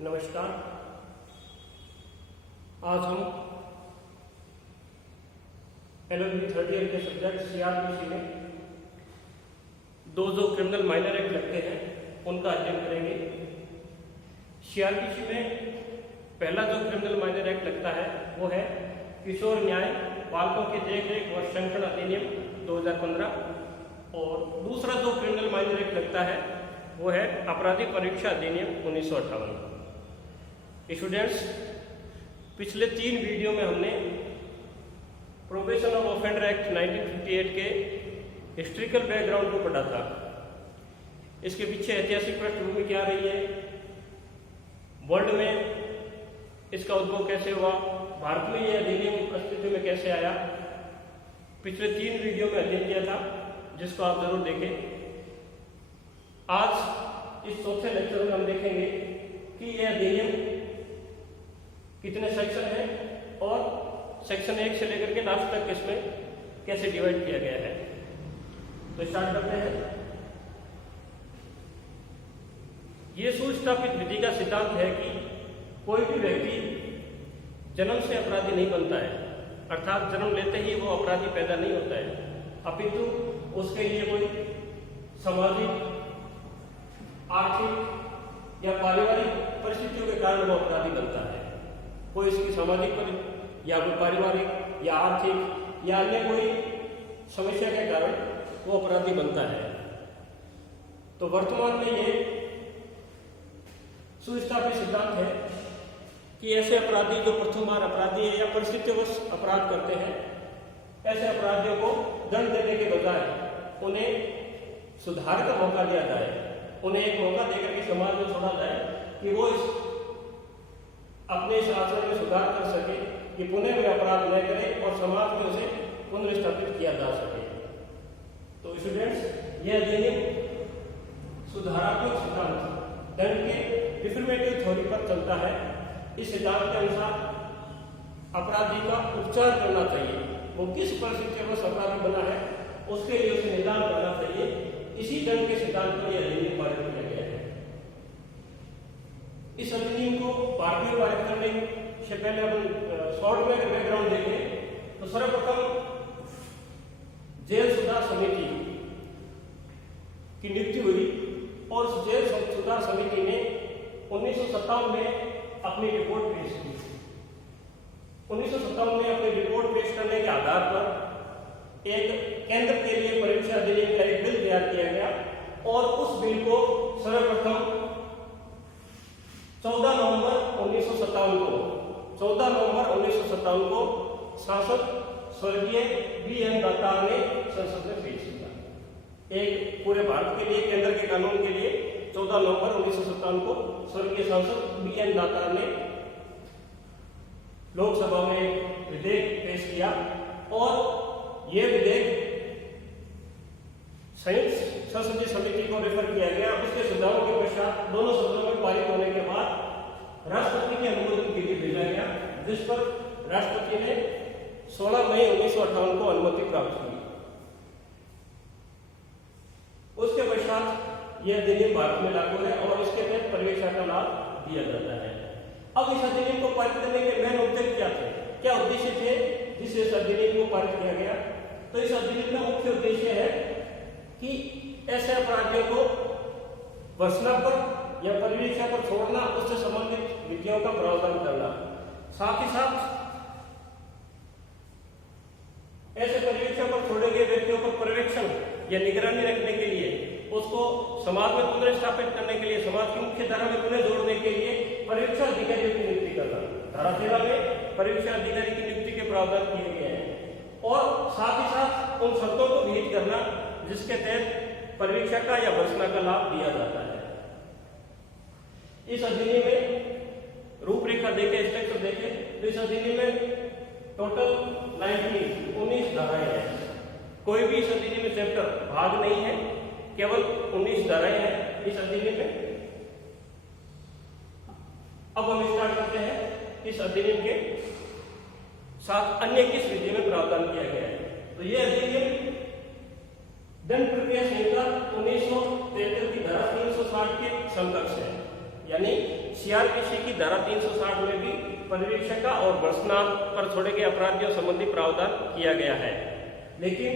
नमस्कार। आज हम एलएलबी थर्ड ईयर के सब्जेक्ट सीआरपीसी में जो क्रिमिनल माइनर एक्ट लगते हैं उनका अध्ययन करेंगे। सीआरपीसी में पहला जो क्रिमिनल माइनर एक्ट लगता है वो है किशोर न्याय बालकों के देखरेख व संरक्षण अधिनियम 2015 और दूसरा जो क्रिमिनल माइनर एक्ट लगता है वो है आपराधिक परीक्षा अधिनियम 1958। स्टूडेंट्स, पिछले 3 वीडियो में हमने प्रोहिबिशन ऑफ ऑफेंडर एक्ट 1958 के हिस्ट्रिकल बैकग्राउंड को पढ़ा था। इसके पीछे ऐतिहासिक पृष्ठभूमि क्या रही है, वर्ल्ड में इसका उद्भव कैसे हुआ, भारत में यह अधिनियम अस्तित्व में कैसे आया, पिछले 3 वीडियो में अध्ययन किया था जिसको आप जरूर देखें। आज इस चौथे लेक्चर में हम देखेंगे कि यह अधिनियम कितने सेक्शन हैं और सेक्शन 1 से लेकर के लास्ट तक इसमें कैसे डिवाइड किया गया है। तो स्टार्ट करते हैं। ये सुस्थापित विधि का सिद्धांत है कि कोई भी व्यक्ति जन्म से अपराधी नहीं बनता है, अर्थात जन्म लेते ही वो अपराधी पैदा नहीं होता है, अपितु उसके लिए कोई सामाजिक, आर्थिक या पारिवारिक परिस्थितियों के कारण वो अपराधी बनता है। कोई इसकी सामाजिक या कोई पारिवारिक या आर्थिक या अन्य कोई समस्या के कारण वो अपराधी बनता है। तो वर्तमान में ये सुस्थापित सिद्धांत है कि ऐसे अपराधी जो प्रथम बार अपराधी है या परिस्थितिवश अपराध करते हैं, ऐसे अपराधियों को दंड देने के बजाय उन्हें सुधार का मौका दिया जाए, उन्हें एक मौका देकर के समाज में छोड़ा जाए कि वो अपने इस आचरण में सुधार कर सके कि पुनः वे अपराध न करें और समाज में उसे पुनर्स्थापित किया जा सके। तो स्टूडेंट्स, यह अधिनियम सुधारात्मक सिद्धांत, दंड के रिफॉर्मेटिव थ्योरी पर चलता है। इस सिद्धांत के अनुसार अपराधी का उपचार करना चाहिए, वो किस परिस्थिति में अपराधी बना है उसके लिए उसे निदान करना चाहिए। इसी दंड के सिद्धांत पर यह अधिनियम पारित किया गया है। इस अधिनियम को भारत में पारित करने से पहले अपन शॉर्ट में बैकग्राउंड देखें तो सर्वप्रथम जेल सुधार समिति की नियुक्ति हुई और उस जेल सुधार समिति ने 1957 में अपनी रिपोर्ट पेश की। 1957 में अपनी रिपोर्ट पेश करने के आधार पर एक केंद्र के लिए परीक्षा अधिनियम का एक बिल तैयार किया गया और उस बिल को सर्वप्रथम 14 नवंबर 1957 को सांसद स्वर्गीय बी.एन. दातार ने संसद में पेश किया। एक पूरे भारत के लिए केंद्र के कानून के लिए 14 नवंबर 1957 को स्वर्गीय सांसद बी.एन. दातार ने लोकसभा में एक विधेयक पेश किया और यह विधेयक संयुक्त संसदीय समिति को रेफर किया गया। उसके सुझावों के पश्चात दोनों सदनों में पारित होने के बाद राष्ट्रपति के अनुमोदन के लिए भेजा गया, जिस पर राष्ट्रपति ने 16 मई 1958 को अनुमति प्राप्त की। उसके पश्चात यह अधिनियम भारत में लागू है और इसके तहत परीक्षा का लाभ दिया जाता है। अब इस अधिनियम को पारित करने के मेन उद्देश्य क्या थे, क्या उद्देश्य थे जिससे इस अधिनियम को पारित किया गया? तो इस अधिनियम का मुख्य उद्देश्य है कि ऐसे अपराधियों को भर्त्सना पर या परिवीक्षा पर छोड़ना, उससे संबंधित विधियों का प्रावधान करना, साथ ही साथ ऐसे परिवीक्षा पर छोड़े गए व्यक्तियों पर पर्यवेक्षण या निगरानी रखने के लिए, उसको समाज में पुनर्स्थापित करने के लिए, समाज की मुख्य धारा में पुनः जोड़ने के लिए परीक्षा अधिकारियों की नियुक्ति करना। धारा 13 में परीक्षा अधिकारी की नियुक्ति के प्रावधान किए गए हैं और साथ ही साथ उन शर्तों को विहित करना जिसके तहत परीक्षा का या भर्त्सना का लाभ दिया जाता है। इस अधिनियम में रूपरेखा देखें, स्ट्रक्चर देखें तो इस अधिनियम में टोटल 19 धाराएं हैं। कोई भी इस अधिनियम में चैप्टर भाग नहीं है, केवल 19 धाराएं हैं इस अधिनियम में। अब हम स्टार्ट करते हैं इस अधिनियम के साथ अन्य किस विधि में प्रावधान किया गया है। तो यह अधिनियम दंड प्रक्रिया संहिता 1973 की धारा 360 के समकक्ष है, यानी सीआरपीसी की धारा 360 में भी परिवीक्षका और भर्त्सनार पर छोड़े गए अपराधियों संबंधी प्रावधान किया गया है। लेकिन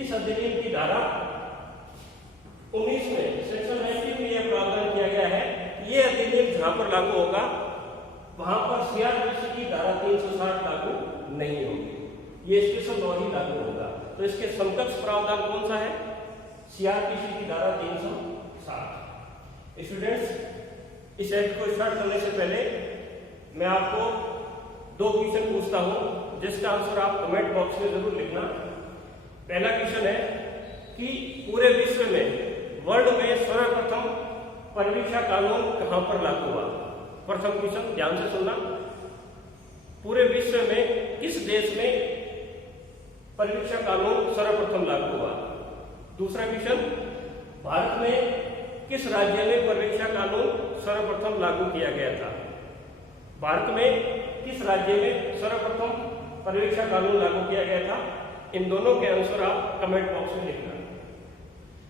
इस अधिनियम की धारा 19 में सेक्शन 19 में यह प्रावधान किया गया है कि यह अधिनियम जहां पर लागू होगा वहां पर सीआरपीसी की धारा 360 लागू नहीं होगी, ये स्पेशल लॉ ही लागू होगा। तो इसके समकक्ष प्रावधान कौन सा है? सीआरपीसी की धारा 360। स्टूडेंट्स, इस एक्ट को स्टार्ट करने से पहले मैं आपको 2 क्वेश्चन पूछता हूं जिसका आंसर आप कमेंट बॉक्स में जरूर लिखना। पहला क्वेश्चन है कि पूरे विश्व में वर्ल्ड में सर्वप्रथम परिवीक्षा कानून कहां पर लागू हुआ? प्रथम क्वेश्चन ध्यान से सुनना। पूरे विश्व में किस देश में परिवीक्षा कानून सर्वप्रथम लागू हुआ? दूसरा क्वेश्चन, भारत में किस राज्य में परिवीक्षा कानून सर्वप्रथम लागू किया गया था? भारत में किस राज्य में सर्वप्रथम परिवीक्षा कानून लागू किया गया था? इन दोनों के आंसर आप कमेंट बॉक्स में लिखना।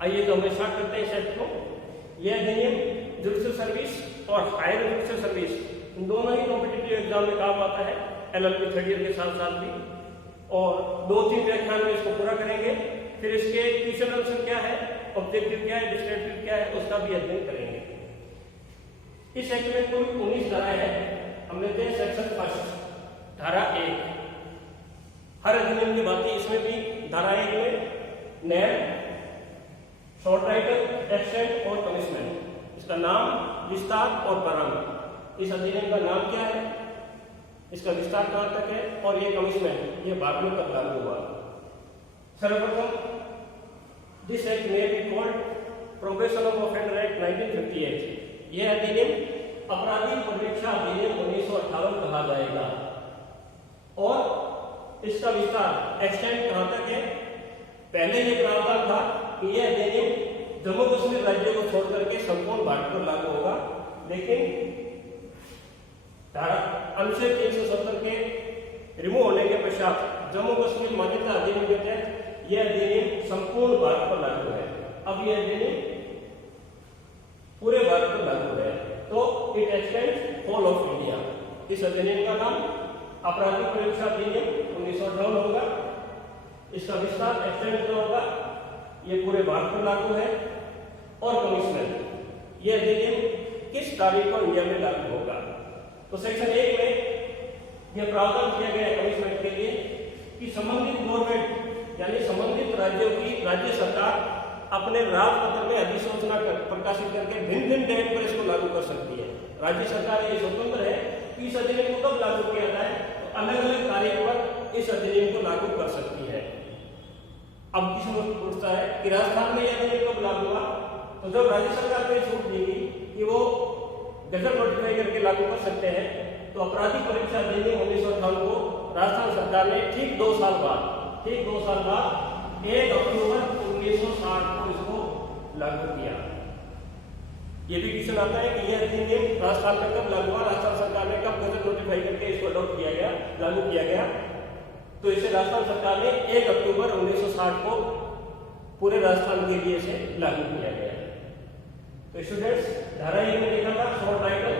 आइए तो हम स्टार्ट करते हैं इस एक्ट को। यह अधिनियम जुडिशियल सर्विस और हायर जुडिशियल सर्विस इन दोनों ही कॉम्पिटिटिव एग्जाम में काम आता है, एलएलबी थर्ड ईयर के साथ साथ भी। और 2-3 व्याख्यान में इसको पूरा करेंगे, फिर इसके क्वेश्चन आंसर क्या है, ऑब्जेक्टिव क्या है, डिस्क्रिप्टिव क्या है, उसका भी अध्ययन करेंगे। इस एक्ट में कुल 19 धाराएं हैं। हम लेते हैं सेक्शन 1 धारा 1। हर अधिनियम की बात इसमें भी धारा 1 में नेम, शॉर्ट टाइटल, एक्सटेंट और पनिशमेंट, इसका नाम, विस्तार और प्रारंभ। इस अधिनियम का नाम क्या है, इसका विस्तार कहां तक है और ये कमिश्नमेंट ये बाद में कब लागू हुआ? सर्वप्रथम दिस एक्ट में be called probation of offender act 1958। यह अधिनियम अपराधी परिवीक्षा अधिनियम 1958 कहा जाएगा। और इसका विस्तार एक्सटेंट कहां तक है? पहले ये प्रावधान था कि यह अधिनियम जम्मू कश्मीर राज्य को छोड़ करके संपूर्ण भारत पर लागू होगा, लेकिन धारा अनुच्छेद 370 के रिमूव होने के पश्चात जम्मू कश्मीर मान्यता अधिनियम के तहत यह अधिनियम संपूर्ण भारत पर लागू है। अब यह अधिनियम पूरे भारत पर लागू है, तो it extends whole of India. इस अधिनियम का नाम अपराधी परिवीक्षा अधिनियम 1958 होगा। इसका विस्तार एक्सटेंड होगा, ये पूरे भारत पर लागू है। और कमिश्नमेंट, यह अधिनियम किस तारीख को इंडिया में लागू होगा? तो सेक्शन 1 में यह प्रावधान किया गया है कमिश्नमेंट के लिए कि संबंधित गवर्नमेंट यानी संबंधित राज्यों की राज्य सरकार अपने राजपत्र में अधिसूचना प्रकाशित करके भिन्न भिन्न डेट पर इसको लागू कर सकती है। राज्य सरकार ये स्वतंत्र है कि इस अधिनियम को कब लागू किया जाए, तो अलग अलग तारीख पर इस अधिनियम को लागू कर सकती है। अब किसी को पूछता है कि राजस्थान में यह अधिनियम कब लागू हुआ? तो जब राज्य सरकार को छूट दी गई कि वो गजट नोटिफाई करके लागू कर सकते हैं, तो अपराधी परिवीक्षा अधिनियम 1958 को राजस्थान सरकार ने ठीक 2 साल बाद 1 अक्टूबर 1960 को इसको लागू किया। ये भी क्वेश्चन आता है कि यह अधिनियम राजस्थान में कब लागू हुआ, राजस्थान सरकार ने कब गजट नोटिफाई करके इसको अडॉप्ट किया गया, लागू किया गया? तो इसे राजस्थान सरकार ने 1 अक्टूबर 1960 को पूरे राजस्थान के लिए इसे लागू किया गया। तो स्टूडेंट्स, धारा 1 में देखा था शॉर्ट टाइटल,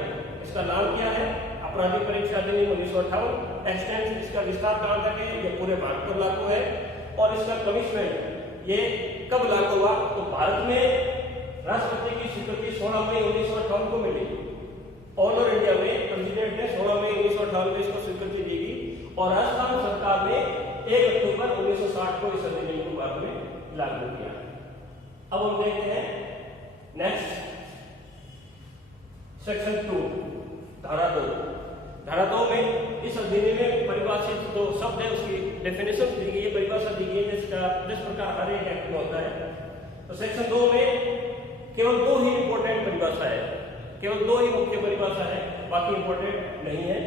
इसका नाम क्या है? अपराधी परिवीक्षा अधिनियम 1958। एक्सटेंट, इसका विस्तार कहां तक है? ये पूरे भारत पर लागू है। और इसका कमिश्नमेंट ये कब लागू हुआ? तो भारत में राष्ट्रपति की स्वीकृति 16 मई 1958 को मिली। ऑल ओवर इंडिया में प्रेसिडेंट ने 16 मई 1958 को इसको स्वीकृति दी गई और राजस्थान सरकार ने 1 अक्टूबर 1960 को इस अधिनियम को बाद में लागू किया। अब हम देखते हैं नेक्स्ट सेक्शन 2 धारा 2। धारा 2 में इस अधिनियम में परिभाषित जो शब्द है उसकी डेफिनेशन दी गई है, परिभाषा दी गई है जिस प्रकार हर एक एक्ट में होता है। तो सेक्शन 2 में केवल 2 ही इंपॉर्टेंट परिभाषा है, केवल 2 ही मुख्य परिभाषा है, बाकी इंपॉर्टेंट नहीं है।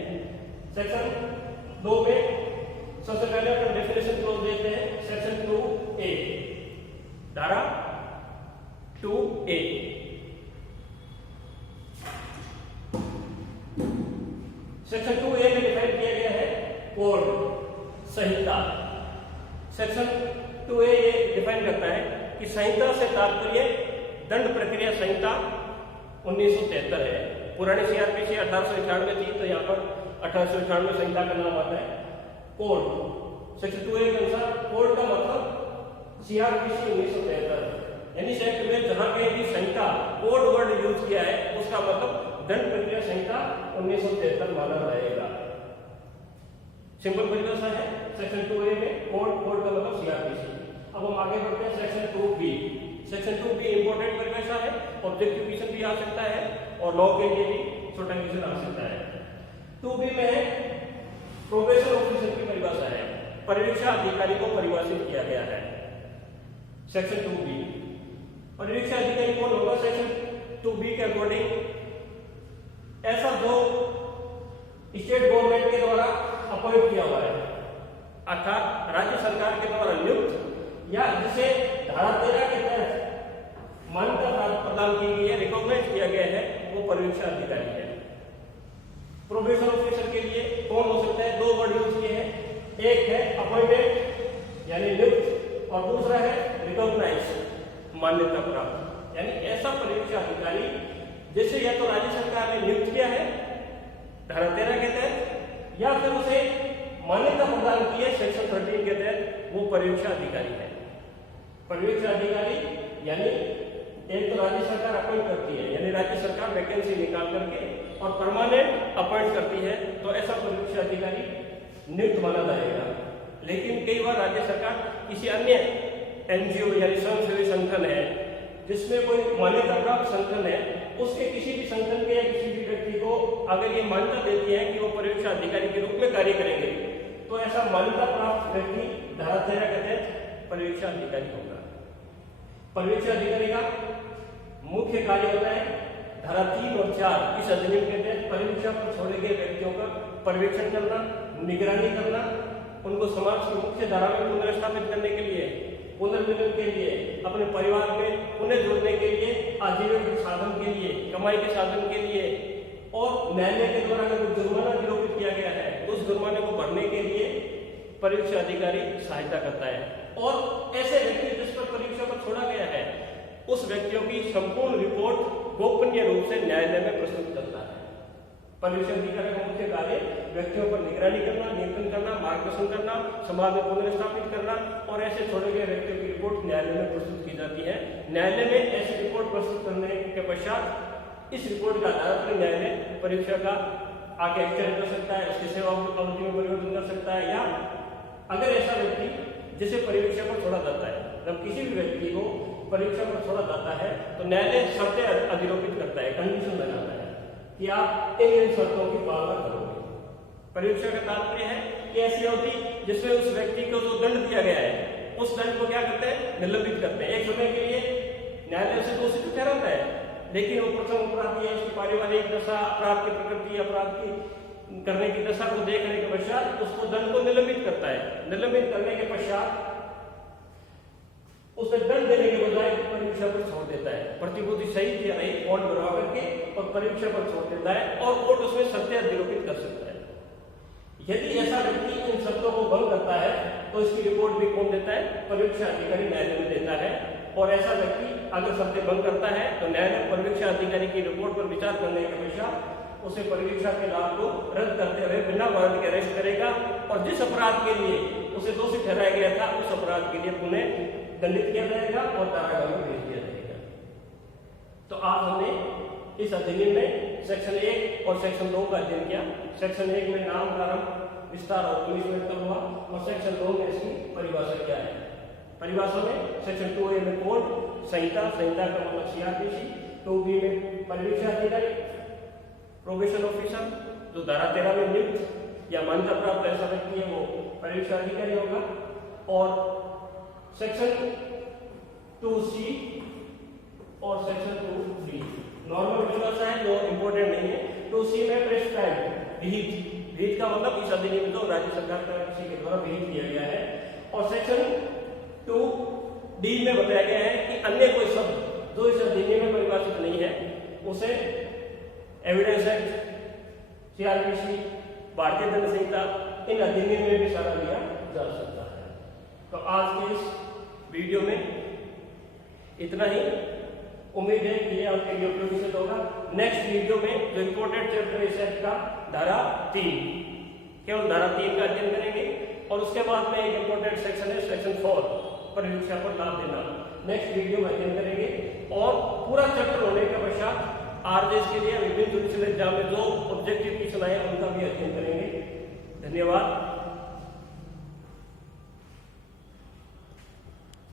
सेक्शन 2 में सबसे पहले अपन डेफिनेशन क्लोज देते हैं। सेक्शन 2A धारा 2A सेक्शन 2A में डिफाइन किया गया है कोड, संहिता। सेक्शन 2A ये डिफाइन करता है कि संहिता से तात्पर्य दंड प्रक्रिया संहिता 1973 है। पुरानी सीआरपीसी 1891 थी, तो यहाँ पर 1898 संहिता का नाम आता है कोड। सेक्शन 2A के अनुसार कोड का मतलब सीआरपीसी 1973, यानी सेक्ट में जहां कहीं भी संहिता कोड वर्ड यूज किया है उसका मतलब दंड प्रक्रिया संहिता 1973 माना जाएगा। सिंपल परिभाषा है सेक्शन 2A में कोड का मतलब सीआरपीसी। अब हम आगे बढ़ते हैं section 2B। Section 2B important परिभाषा है, ऑब्जेक्टिव क्वेश्चन भी आ सकता है और लॉ के लिए भी छोटा क्वेश्चन आ सकता है। 2B में है प्रोबेशन ऑफिसर की परिभाषा है, परिवीक्षा अधिकारी को परिभाषित किया गया है। सेक्शन 2B परिवीक्षा अधिकारी कौन होगा? सेक्शन 2B के अकॉर्डिंग ऐसा जो स्टेट गवर्नमेंट के द्वारा अपॉइंट किया हुआ है, अर्थात राज्य सरकार के द्वारा नियुक्त या जिसे धारा 13 के तहत मान्यता प्रदान की गई है, रिकॉग्नाइज किया गया है, वो परिवीक्षा अधिकारी है। प्रोबेशन ऑफिसर के लिए कौन हो सकता है? दो वर्ड यूज किए हैं, एक है अपॉइंटेड यानी नियुक्त और दूसरा है रिकॉग्नाइज मान्यता प्राप्त, यानी ऐसा परिवीक्षा अधिकारी जिसे या तो राज्य सरकार ने नियुक्त किया है धारा 13 के तहत या फिर उसे मान्यता प्रदान की है सेक्शन 13 के तहत, वो परिवीक्षा अधिकारी है। परिवीक्षा अधिकारी यानी एक तो राज्य सरकार अपॉइंट करती है, यानी राज्य सरकार वैकेंसी निकाल करके और परमानेंट अपॉइंट करती है, तो ऐसा परिवीक्षा अधिकारी नियुक्त माना जाएगा। लेकिन कई बार राज्य सरकार किसी अन्य एनजीओ यानी स्वयंसेवी संगठन है जिसमें कोई मान्यता प्राप्त संगठन है, उसके किसी भी संगठन के या किसी भी व्यक्ति को अगर ये मान्यता देती है कि वो परिवीक्षा अधिकारी के रूप में कार्य करेंगे, तो ऐसा मान्यता प्राप्त व्यक्ति धारा 13 के तहत परिवीक्षा अधिकारी होगा। परिवीक्षा अधिकारी का मुख्य कार्य होता है धारा 3 और 4 इस अधिनियम के तहत परिवीक्षा पर छोड़े गए व्यक्तियों का पर्यवेक्षण करना, निगरानी करना, उनको समाज की मुख्य धारा में पुनर्स्थापित करने के लिए, पुनर्मिलन के लिए, अपने परिवार में पुनः जोड़ने के लिए, आजीविका के साधन के लिए, कमाई के साधन के लिए, और न्यायालय के द्वारा अगर जुर्माना निरूपित किया गया है तो उस जुर्माने को भरने के लिए परिवीक्षा अधिकारी सहायता करता है। और ऐसे व्यक्ति जिस पर परीक्षा पर छोड़ा गया है उस व्यक्तियों की संपूर्ण रिपोर्ट गोपनीय रूप से न्यायालय में प्रस्तुत करता है। परिवीक्षा अधिकारी का मुख्य कार्य व्यक्तियों पर निगरानी करना, नियंत्रण करना, मार्गदर्शन करना, समाज में पुनर्स्थापित करना, और ऐसे छोड़े गए व्यक्तियों की रिपोर्ट न्यायालय में प्रस्तुत की जाती है। न्यायालय में ऐसी रिपोर्ट प्रस्तुत करने के पश्चात इस रिपोर्ट का आधार पर न्यायालय परीक्षा का आगे एक्सटेंड कर सकता है, उसकी सेवा अवधि में परिवर्तन कर सकता है, या अगर ऐसा व्यक्ति जिसे परीक्षा पर छोड़ा जाता है, जब किसी भी व्यक्ति को परीक्षा पर छोड़ा जाता है तो न्यायालय शर्तें अधिरोपित करता है, कंडीशन लगाता है कि आप इन शर्तों की पालना करोगे। परीक्षा का तात्पर्य है कि ऐसी अवधि जिसमें उस व्यक्ति को जो दंड दिया गया है उस दंड को क्या करते हैं? निलंबित करते हैं। एक समय के लिए न्यायालय उसे दोषी ठहराता है, लेकिन वो प्रथम अपराधी है, उसकी पारिवारिक दशा, अपराध की प्रकृति, अपराध की करने की दशा को देखने के पश्चात उसको दंड को निलंबित करता है। निलंबित करने के पश्चात उसे दंड देने के बजाय परीक्षा पर छोड़ देता है, प्रतिभूति सहित या नहीं बॉन्ड बनवा करके और परीक्षा पर छोड़ देता है, और कोर्ट उसमें शर्तें अधिरोपित कर सकता है। यदि ऐसा व्यक्ति इन शर्तों को भंग करता है तो इसकी रिपोर्ट भी कौन देता है? परीक्षा अधिकारी न्यायालय में देता है। और ऐसा व्यक्ति अगर शर्तें भंग करता है तो न्यायालय परीक्षा अधिकारी की रिपोर्ट पर विचार करने के पश्चात उसे परीक्षा के लाभ को रद्द करते हुए बिना वारंट के अरेस्ट करेगा, और जिस अपराध के लिए उसे दोषी ठहराया गया था उस अपराध के लिए पुनः दंडित किया जाएगा और कारागार में भेज दिया जाएगा। तो आज हमने इस अधिनियम में सेक्शन 1 और सेक्शन 2 का अध्ययन किया। सेक्शन 1 में नाम, प्रारंभ, विस्तार और पनिशमेंट का हुआ, और सेक्शन 2 में इसकी परिभाषा क्या है। परिभाषा में सेक्शन 2A में कोड, संहिता, संहिता का मतलब सीआरपीसी, 2B में परिवीक्षा अधिकारी, प्रोबेशन ऑफिसर जो धारा 13 में नियुक्त या मान्यता प्राप्त ऐसा व्यक्ति है वो परिवीक्षा अधिकारी होगा, और सेक्शन 2C और सेक्शन 2D नॉर्मल परिभाषा है जो इंपॉर्टेंट नहीं है। 2C में प्रेस्क्राइब विहित, विहित का मतलब इस अधिनियम को राज्य सरकार का किसी के द्वारा विहित किया गया है, और सेक्शन 2D में बताया गया है कि अन्य कोई शब्द जो इस अधिनियम में परिभाषित नहीं है उसे एविडेंस एक्ट, सीआरपीसी, भारतीय दंड संहिता, इन अधिनियम में भी सहारा लिया जा सकता है। तो आज के इस वीडियो में इतना ही। उम्मीद है कि ये आपके लिए उपयोगी सिद्ध होगा। नेक्स्ट वीडियो में जो इम्पोर्टेंट चैप्टर है का धारा 3, केवल धारा 3 का अध्ययन करेंगे और उसके बाद में एक इम्पोर्टेंट सेक्शन है सेक्शन 4 परीक्षा पर लाभ देना, नेक्स्ट वीडियो में अध्ययन करेंगे। और पूरा चैप्टर होने के पश्चात आरजेएस के लिए विभिन्न जुडिशियल एग्जाम में जो ऑब्जेक्टिव क्वेश्चन आए उनका भी अध्ययन करेंगे। धन्यवाद।